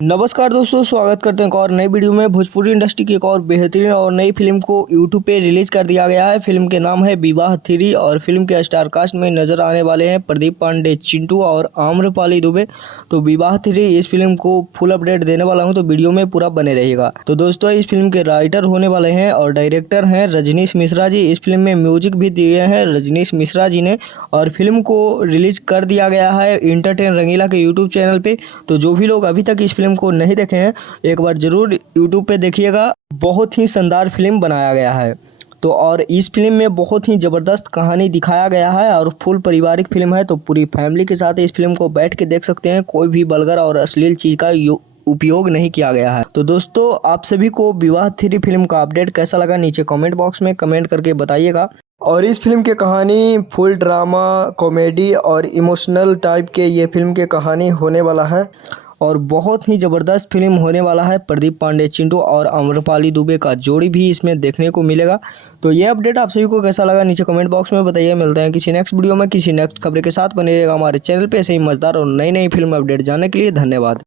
नमस्कार दोस्तों, स्वागत करते हैं एक और नई वीडियो में। भोजपुरी इंडस्ट्री की एक और बेहतरीन और नई फिल्म को यूट्यूब पे रिलीज कर दिया गया है। फिल्म के नाम है विवाह 3 और फिल्म के स्टार कास्ट में नजर आने वाले हैं प्रदीप पांडे चिंटू और आम्रपाली दुबे। तो विवाह 3 इस फिल्म को फुल अपडेट देने वाला हूं, तो वीडियो में पूरा बने रहेगा। तो दोस्तों, इस फिल्म के राइटर होने वाले हैं और डायरेक्टर हैं रजनीश मिश्रा जी। इस फिल्म में म्यूजिक भी दिए हैं रजनीश मिश्रा जी ने और फिल्म को रिलीज कर दिया गया है इंटरटेन रंगीला के यूट्यूब चैनल पे। तो जो भी लोग अभी तक इस फिल्म को नहीं देखे हैं, एक बार जरूर यूट्यूब पे देखिएगा। बहुत ही शानदार फिल्म बनाया गया है। तो और इस फिल्म में बहुत ही ज़बरदस्त कहानी दिखाया गया है और फुल पारिवारिक फिल्म है। तो पूरी फैमिली के साथ इस फिल्म को बैठ के देख सकते हैं। कोई भी वल्गर और अश्लील चीज़ का उपयोग नहीं किया गया है। तो दोस्तों, आप सभी को विवाह 3 फिल्म का अपडेट कैसा लगा, नीचे कमेंट बॉक्स में कमेंट करके बताइएगा। और इस फिल्म की कहानी फुल ड्रामा, कॉमेडी और इमोशनल टाइप के ये फिल्म की कहानी होने वाला है और बहुत ही ज़बरदस्त फिल्म होने वाला है। प्रदीप पांडे चिंटू और आम्रपाली दुबे का जोड़ी भी इसमें देखने को मिलेगा। तो ये अपडेट आप सभी को कैसा लगा, नीचे कमेंट बॉक्स में बताइए। मिलते हैं किसी नेक्स्ट वीडियो में किसी नेक्स्ट खबर के साथ। बने रहेगा हमारे चैनल पे ऐसे ही मजेदार और नई नई फिल्म अपडेट जानने के लिए। धन्यवाद।